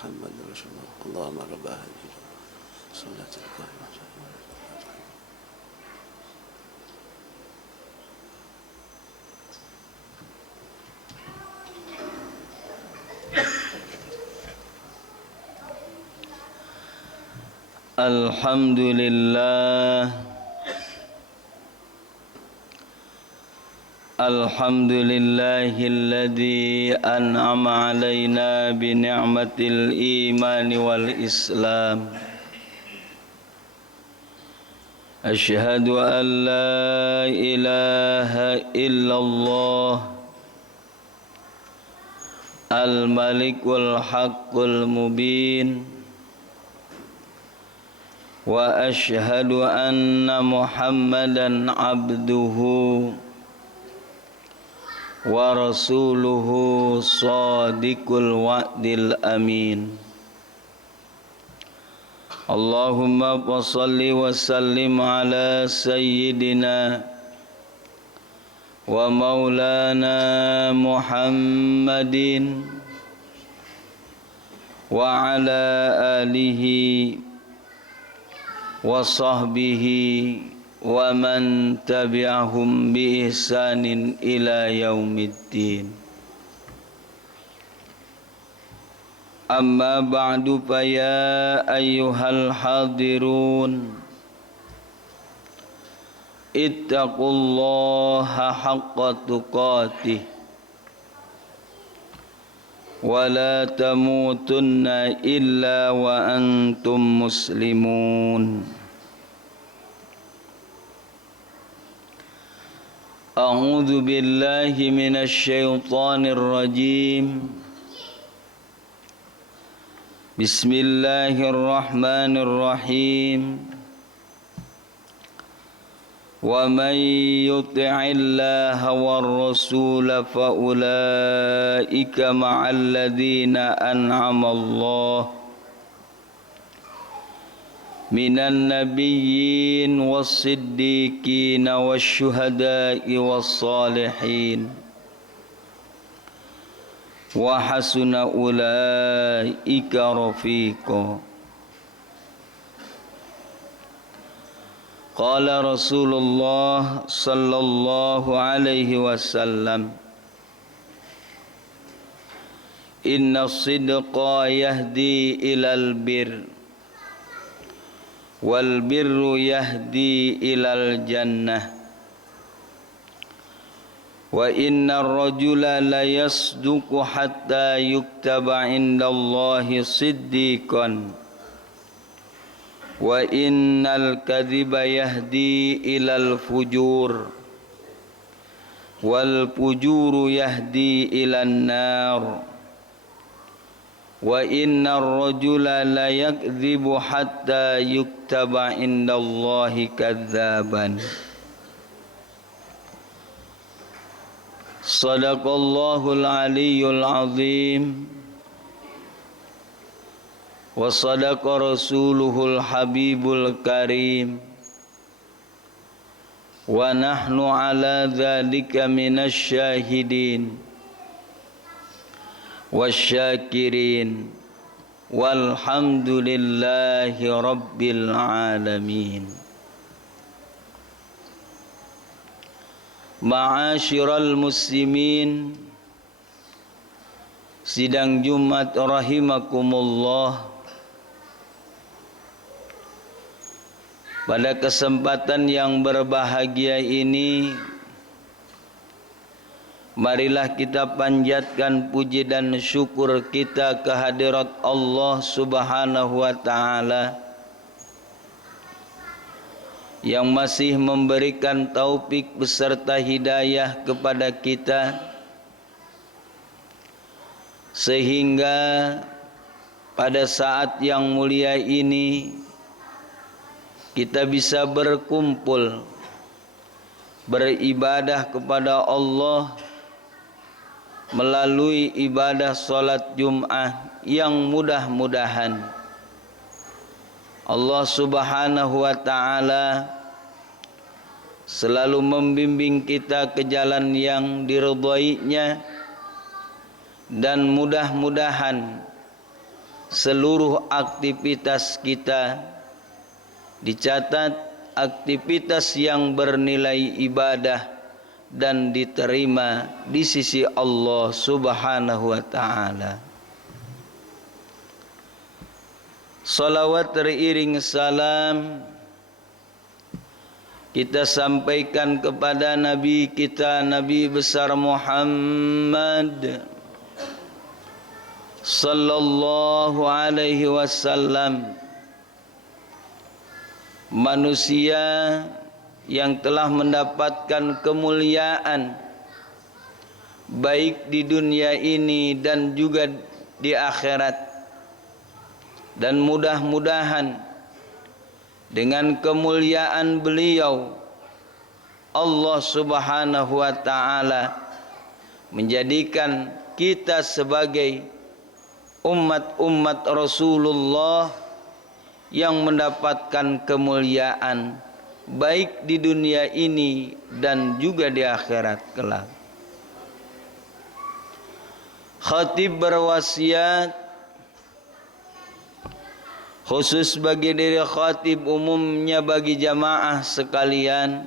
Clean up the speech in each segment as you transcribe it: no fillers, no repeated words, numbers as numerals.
محمد رسول الله اللهم رب هذه الصلاة القائمة Alhamdulillahilladzi an'ama alaina bi ni'matil iman wal islam. Asyhadu an la ilaha illallah al-malikul haqqul mubin. Wa asyhadu anna Muhammadan abduhu wa rasuluhu shadiqul wa'dil amin. Allahumma shalli wa sallim ala sayyidina wa maulana Muhammadin wa ala alihi wa sahbihi wa man tabi'ahum bi ihsanin ila yaumiddin. Amma ba'du fa ya ayyuhal hadirun ittaqullaha haqqa tuqatih wa la tamutunna illa wa antum muslimun. A'udzu billahi minasy syaithanir rajim. Bismillahirrahmanirrahim. Wa man yuti'illaha war rasula fa ulaika ma'al ladzina an'ama Allah minan nabiyyin was-siddiqin wasyuhada'i was-salihin wa hasuna ulaika rafiqa. Qala Rasulullah sallallahu alaihi wasallam, inna sidqa yahdi ilal bir wal birru yahdi ilal jannah wa inna ar-rajula la yasduqu hatta yuktaba indallahi siddiqan wa innal kadhiba yahdi ilal fujur wal fujuru yahdi ilan nar wa innar rajula la yakdhibu hatta yuktaba indallahi kadzaban. Sadaqallahul aliyyul azim wa sadaqa rasuluhul habibul karim wa nahnu ala dzalika minasy syahidin wasyakirin walhamdulillahi rabbil alamin. Ma'asyiral muslimin, sidang Jumat rahimakumullah. Pada kesempatan yang berbahagia ini, marilah kita panjatkan puji dan syukur kita kehadirat Allah Subhanahu wa ta'ala yang masih memberikan taufik beserta hidayah kepada kita sehingga pada saat yang mulia ini kita bisa berkumpul beribadah kepada Allah melalui ibadah salat Jum'ah yang mudah-mudahan Allah Subhanahu wa ta'ala selalu membimbing kita ke jalan yang diridhoinya, dan mudah-mudahan seluruh aktivitas kita, dicatat aktivitas yang bernilai ibadah dan diterima di sisi Allah Subhanahu wa taala. Salawat teriring salam kita sampaikan kepada Nabi kita, Nabi besar Muhammad sallallahu alaihi wasallam, manusia yang telah mendapatkan kemuliaan baik di dunia ini dan juga di akhirat. Dan mudah-mudahan dengan kemuliaan beliau Allah Subhanahu wa taala menjadikan kita sebagai umat-umat Rasulullah yang mendapatkan kemuliaan baik di dunia ini dan juga di akhirat kelak. Khatib berwasiat khusus bagi diri khatib, umumnya bagi jamaah sekalian,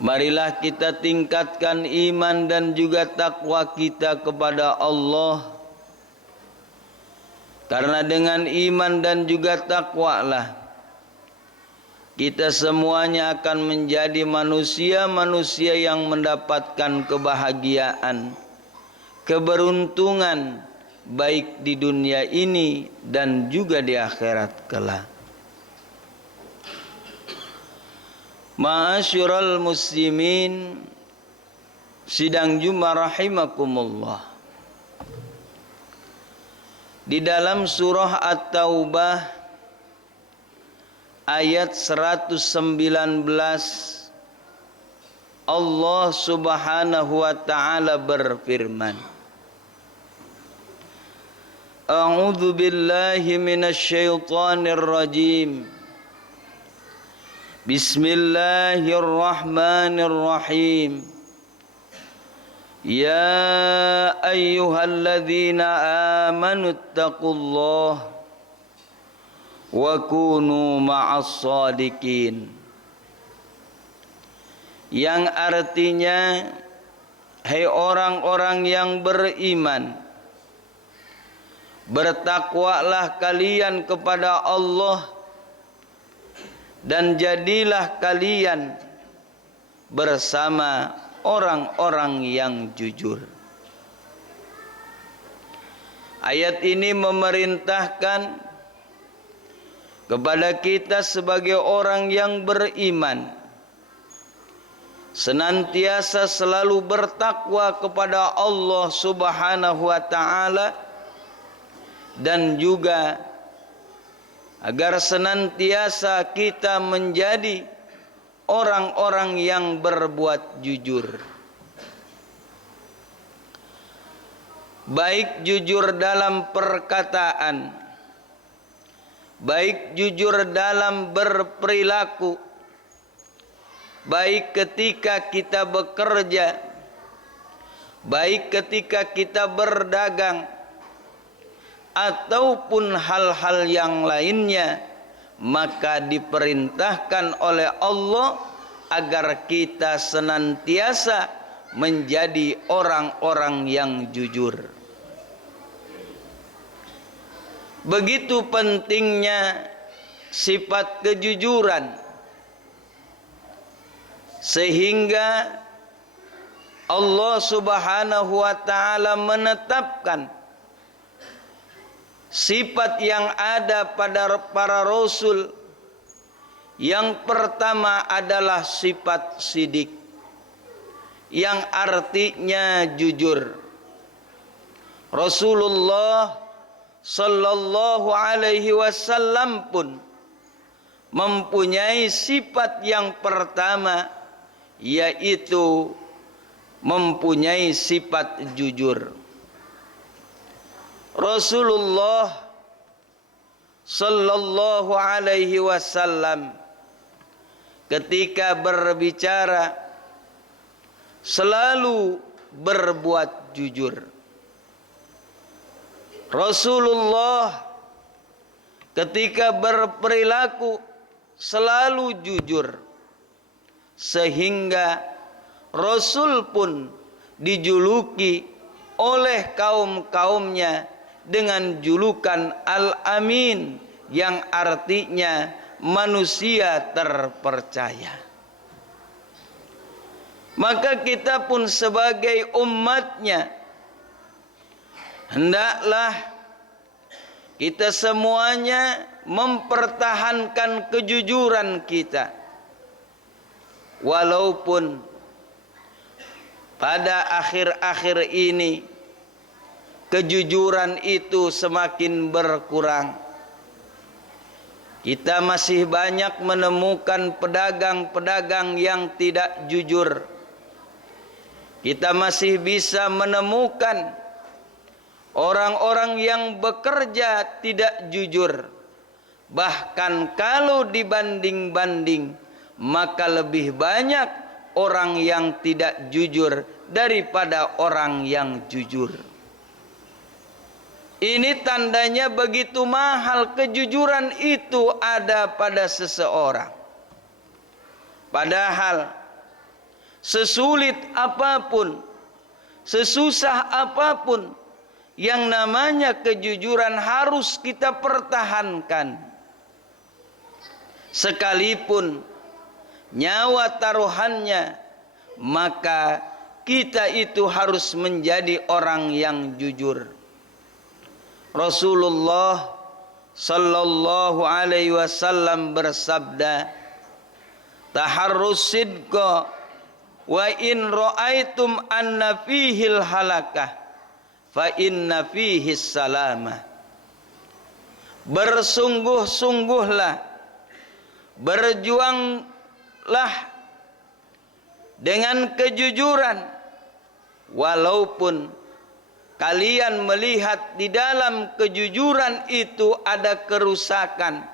marilah kita tingkatkan iman dan juga takwa kita kepada Allah. Karena dengan iman dan juga takwa lah kita semuanya akan menjadi manusia-manusia yang mendapatkan kebahagiaan, keberuntungan baik di dunia ini dan juga di akhirat kelak. Ma'asyiral muslimin, sidang Jumat rahimakumullah. Di dalam surah At-Taubah ayat 119 Allah Subhanahu wa taala berfirman, A'udzu billahi minasyaitonir rajim. Bismillahirrahmanirrahim. Ya ayyuhalladzina amanu taqullaha wa kunu ma'as shadiqin. Yang artinya, hai orang-orang yang beriman, bertakwalah kalian kepada Allah dan jadilah kalian bersama orang-orang yang jujur. Ayat ini memerintahkan kepada kita sebagai orang yang beriman senantiasa selalu bertakwa kepada Allah Subhanahu wa taala, dan juga agar senantiasa kita menjadi orang-orang yang berbuat jujur. Baik jujur dalam perkataan, baik jujur dalam berperilaku, baik ketika kita bekerja, baik ketika kita berdagang, ataupun hal-hal yang lainnya, maka diperintahkan oleh Allah agar kita senantiasa menjadi orang-orang yang jujur. Begitu pentingnya sifat kejujuran, sehingga Allah Subhanahu wa taala menetapkan sifat yang ada pada para rasul. Yang pertama adalah sifat sidik, yang artinya jujur. Rasulullah sallallahu alaihi wasallam pun mempunyai sifat yang pertama, yaitu mempunyai sifat jujur. Rasulullah sallallahu alaihi wasallam ketika berbicara selalu berbuat jujur. Rasulullah ketika berperilaku selalu jujur, sehingga Rasul pun dijuluki oleh kaum-kaumnya dengan julukan Al-Amin, yang artinya manusia terpercaya. Maka kita pun sebagai umatnya hendaklah kita semuanya mempertahankan kejujuran kita, walaupun pada akhir-akhir ini kejujuran itu semakin berkurang. Kita masih banyak menemukan pedagang-pedagang yang tidak jujur. Kita masih bisa menemukan orang-orang yang bekerja tidak jujur. Bahkan kalau dibanding-banding, maka lebih banyak orang yang tidak jujur daripada orang yang jujur. Ini tandanya begitu mahal kejujuran itu ada pada seseorang. Padahal sesulit apapun, sesusah apapun, yang namanya kejujuran harus kita pertahankan. Sekalipun nyawa taruhannya, maka kita itu harus menjadi orang yang jujur. Rasulullah sallallahu alaihi wasallam bersabda, taharrus sidqa wa in ra'aitum anna fihil halakah fa inna fihi salamah. Bersungguh-sungguhlah, berjuanglah dengan kejujuran, walaupun kalian melihat di dalam kejujuran itu ada kerusakan,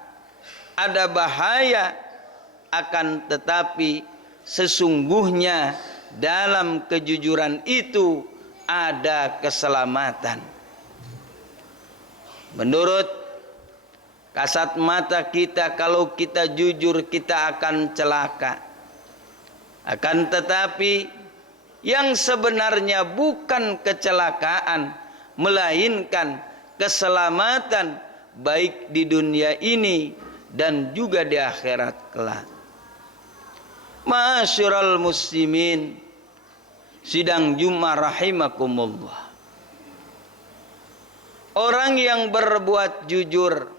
ada bahaya, akan tetapi sesungguhnya dalam kejujuran itu ada keselamatan. Menurut kasat mata kita, kalau kita jujur kita akan celaka. Akan tetapi yang sebenarnya bukan kecelakaan, melainkan keselamatan, baik di dunia ini dan juga di akhirat kelak. Ma'asyiral muslimin, sidang Jumat rahimakumullah. Orang yang berbuat jujur,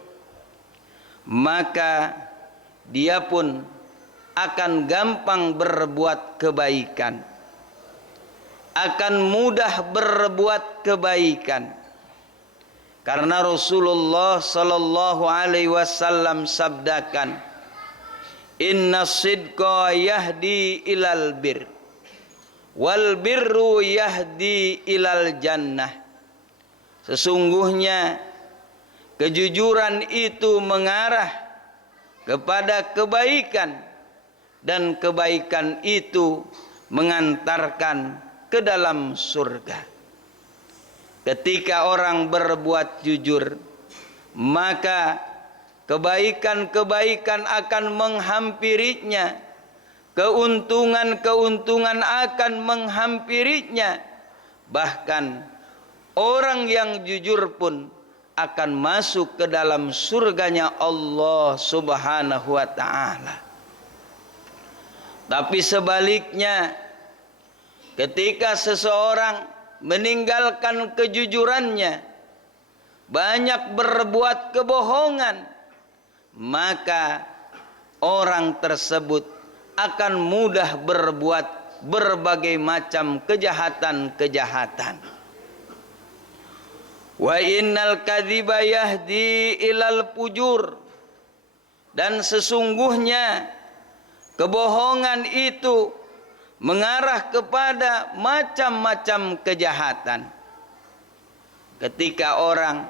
maka dia pun akan gampang berbuat kebaikan, akan mudah berbuat kebaikan. Karena Rasulullah sallallahu alaihi wasallam sabdakan, inna sidqa yahdi ilal bir wal birru yahdi ilal jannah. Sesungguhnya kejujuran itu mengarah kepada kebaikan, dan kebaikan itu mengantarkan ke dalam surga. Ketika orang berbuat jujur, maka kebaikan-kebaikan akan menghampirinya, keuntungan-keuntungan akan menghampirinya. Bahkan orang yang jujur pun akan masuk ke dalam surganya Allah subhanahu wa ta'ala. Tapi sebaliknya, ketika seseorang meninggalkan kejujurannya, banyak berbuat kebohongan, maka orang tersebut akan mudah berbuat berbagai macam kejahatan-kejahatan. Wa innal kadhiba yahdi ilal fujur, dan sesungguhnya kebohongan itu mengarah kepada macam-macam kejahatan. Ketika orang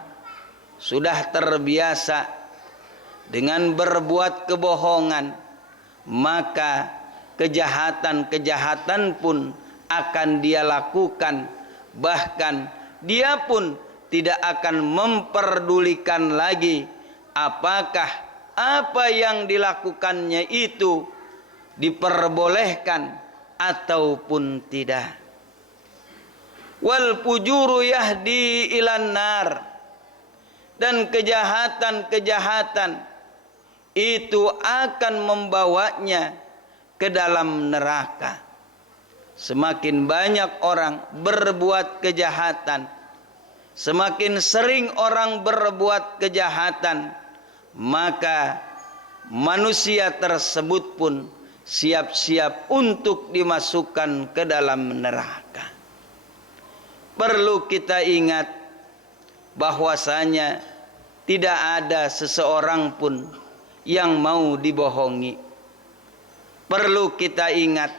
sudah terbiasa dengan berbuat kebohongan, maka kejahatan-kejahatan pun akan dia lakukan. Bahkan dia pun tidak akan memperdulikan lagi apakah apa yang dilakukannya itu diperbolehkan ataupun tidak. Wal fujuru yahdi ilan nar, dan kejahatan-kejahatan itu akan membawanya ke dalam neraka. Semakin banyak orang berbuat kejahatan, semakin sering orang berbuat kejahatan, maka manusia tersebut pun siap-siap untuk dimasukkan ke dalam neraka. Perlu kita ingat bahwasanya tidak ada seseorang pun yang mau dibohongi. Perlu kita ingat,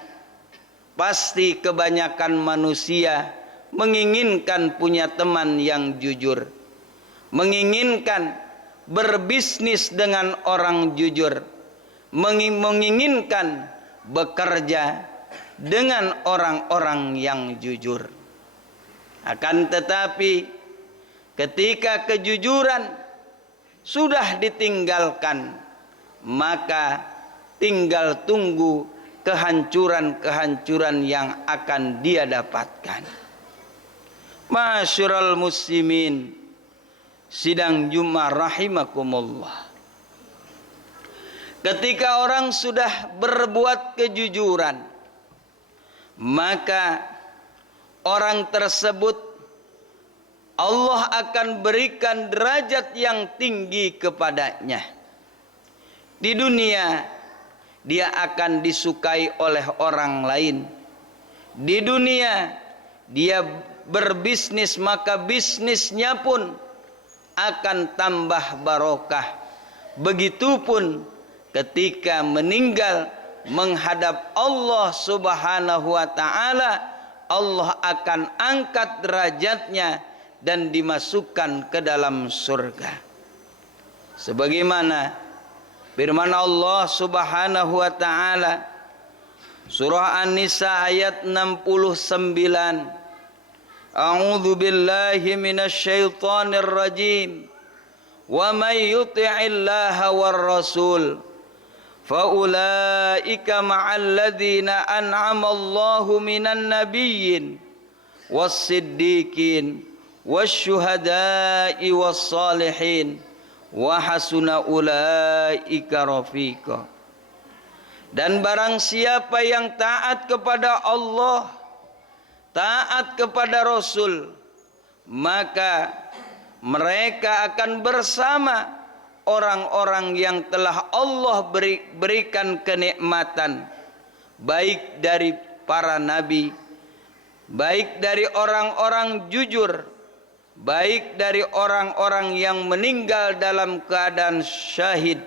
pasti kebanyakan manusia menginginkan punya teman yang jujur, menginginkan berbisnis dengan orang jujur, menginginkan bekerja dengan orang-orang yang jujur. Akan tetapi ketika kejujuran sudah ditinggalkan, maka tinggal tunggu kehancuran-kehancuran yang akan dia dapatkan. Ma'asyiral muslimin, sidang Jumat rahimakumullah. Ketika orang sudah berbuat kejujuran, maka orang tersebut Allah akan berikan derajat yang tinggi kepadanya. Di dunia dia akan disukai oleh orang lain. Di dunia dia berbisnis, maka bisnisnya pun akan tambah barokah. Begitupun ketika meninggal menghadap Allah Subhanahu wa taala, Allah akan angkat derajatnya dan dimasukkan ke dalam surga. Sebagaimana firman Allah Subhanahu wa taala surah An-Nisa ayat 69, A'udzu billahi minasyaitonir rajim. Wa may yuti'illaha war rasul fa ulaika ma'al ladzina an'ama Allahu minan nabiyyin was-siddiqin wasyuhada'i was-salihin wa hasuna ulaika rafiqa. Dan barang siapa yang taat kepada Allah, taat kepada Rasul, maka mereka akan bersama orang-orang yang telah Allah berikan kenikmatan, baik dari para nabi, baik dari orang-orang jujur, baik dari orang-orang yang meninggal dalam keadaan syahid,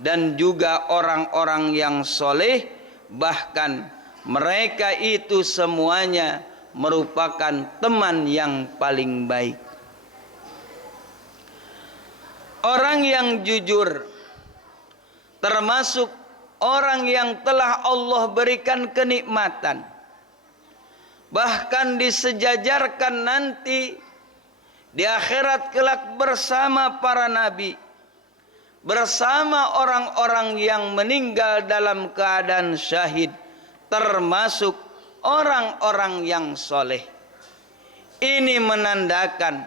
dan juga orang-orang yang soleh. Bahkan mereka itu semuanya merupakan teman yang paling baik. Orang yang jujur termasuk orang yang telah Allah berikan kenikmatan, bahkan disejajarkan nanti di akhirat kelak bersama para nabi, bersama orang-orang yang meninggal dalam keadaan syahid, termasuk orang-orang yang soleh. Ini menandakan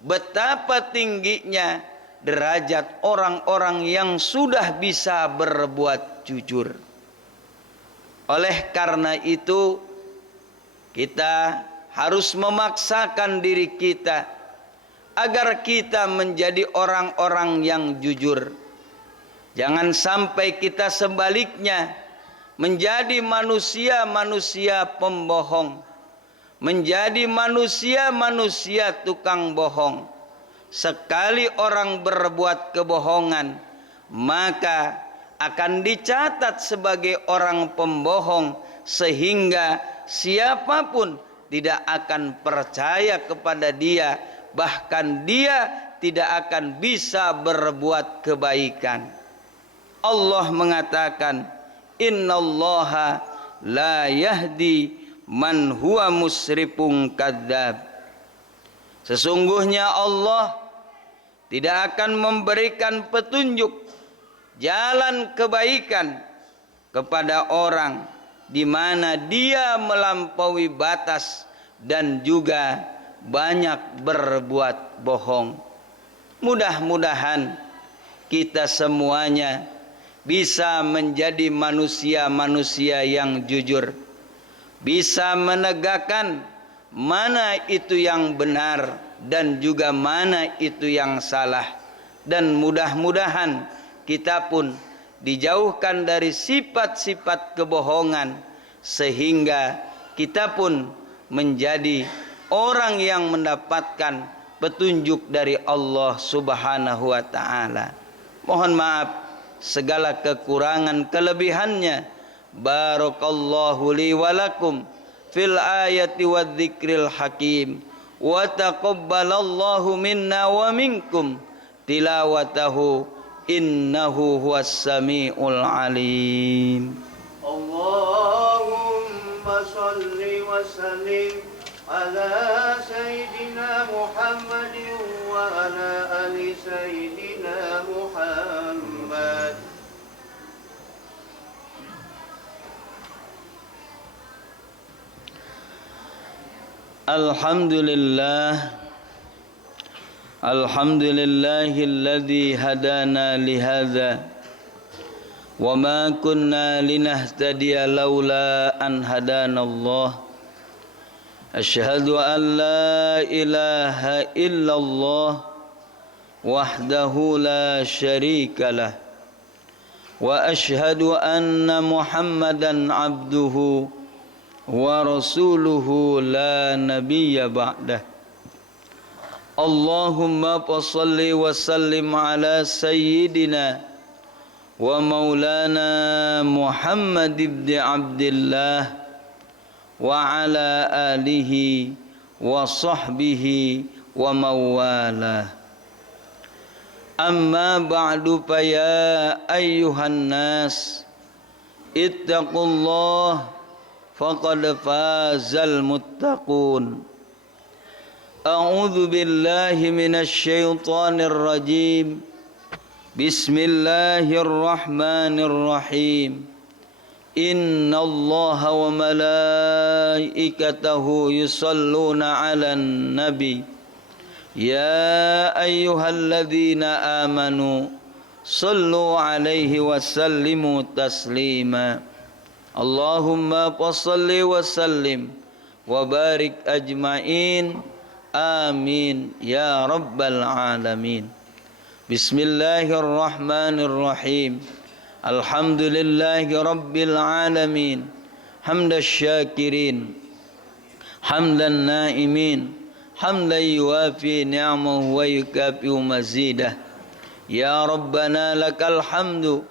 betapa tingginya derajat orang-orang yang sudah bisa berbuat jujur. Oleh karena itu, kita harus memaksakan diri kita agar kita menjadi orang-orang yang jujur. Jangan sampai kita sebaliknya menjadi manusia-manusia pembohong, menjadi manusia-manusia tukang bohong. Sekali orang berbuat kebohongan, maka akan dicatat sebagai orang pembohong, sehingga siapapun tidak akan percaya kepada dia, bahkan dia tidak akan bisa berbuat kebaikan. Allah mengatakan, innallaha la yahdi man huwa musrifun kadzdzab. Sesungguhnya Allah tidak akan memberikan petunjuk jalan kebaikan kepada orang di mana dia melampaui batas dan juga banyak berbuat bohong. Mudah-mudahan kita semuanya bisa menjadi manusia-manusia yang jujur, bisa menegakkan mana itu yang benar dan juga mana itu yang salah, dan mudah-mudahan kita pun dijauhkan dari sifat-sifat kebohongan sehingga kita pun menjadi orang yang mendapatkan petunjuk dari Allah Subhanahu wa taala. Mohon maaf segala kekurangan kelebihannya. Barakallahu li wa lakum fil ayati wadh-dzikril hakim wa taqabbalallahu minna wa minkum tilawatahu innahu huwas samiul alim. Allahumma salli wa sallim ala sayyidina Muhammadin wa ala ali sayyidina Muhammad. Alhamdulillah, alhamdulillahilladzi hadana lihadza wa ma kunna linahtadiya laula an hadanallah. Asyhadu an la ilaha illallah wahdahu la syarikalah wa asyhadu anna Muhammadan abduhu wa rasuluhu la nabiyya ba'dah. Allahumma salli wa sallim ala sayyidina wa maulana Muhammad ibn Abdillah wa ala alihi wa sahbihi wa mawalah. Amma ba'du fa ya ayyuhan nas ittaqullah faqad fazal muttaqun. A'udzu billahi minasy syaithanir rajim. Bismillahirrahmanirrahim. Innallaha wa malaikatahu yusalluna 'alan nabi. Ya ayyuhalladzina amanu sallu 'alaihi wa sallimu taslima. Allahumma salli wa sallim wa barik ajma'in. Amin ya rabbal alamin. Bismillahirrahmanirrahim. Alhamdulillahi rabbil alamin. Hamdash syakirin, hamdan naimin, hamdan yuwafi ni'amahu wa yukafi'u mazidah. Ya Rabbana lakal hamdu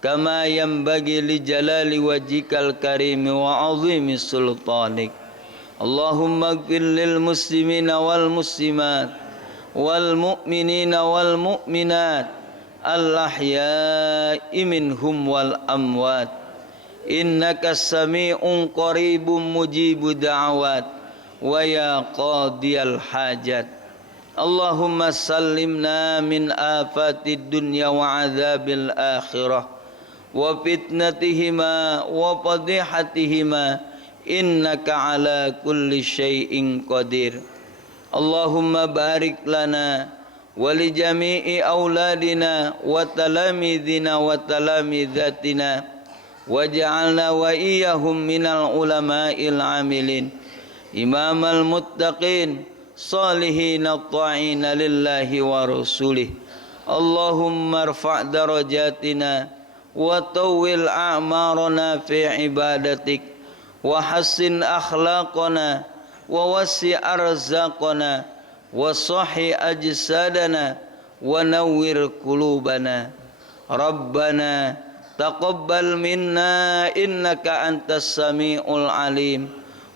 kama yanbaghi li jalali wajhikal karim wa azimi sultanik. Allahumma ighfir lil muslimina wal muslimat wal mu'minina wal mu'minat al ahya'i minhum wal amwat. Innaka sami'un qaribun mujibud da'awat wa ya qadiyal hajat. Allahumma sallimna min afatid dunya wa adzabil akhirah wa fitnatihima wa fadihatihima innaka ala kulli syai'in qadir. Allahumma barik lana wa li jami'i auladina wa talamidina wa talamidatina waj'alna wa iyyahum minal ulama'il amilin imamal muttaqin salihin at-ta'ina lillahi wa rasulih. Allahumma irfa' darajatina wa tawwil a'marana fi ibadatik wa hassin akhlaqana wa wasi' arzaqana wa sahhi ajsadana wa nawwir qulubana. Rabbana taqabbal minna innaka antas samiul alim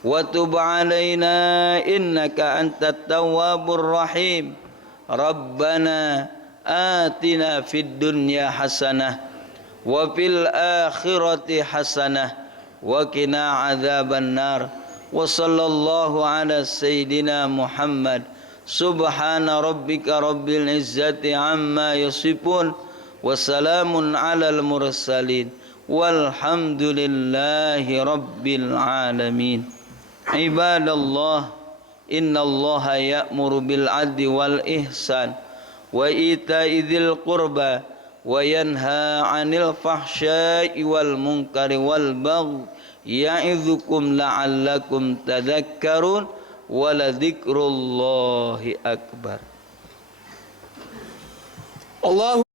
wa tub alaina innaka antat tawwabur rahim. Rabbana atina fid dunya hasanah wa fil akhirati hasanah wa qina adzaban nar. Wa sallallahu ala sayyidina Muhammad Subhana rabbika rabbil izzati amma yasifun. Wassalamun alal mursalin. Walhamdulillahi rabbil alamin. Ibadallah, innallaha ya'muru bil adli wal ihsan wa ita'i dzil qurba wa yanha 'anil fahsya'i wal munkari wal baghi ya'idzukum la'allakum tadhakkarun wa ladzikrullahi akbar. Allah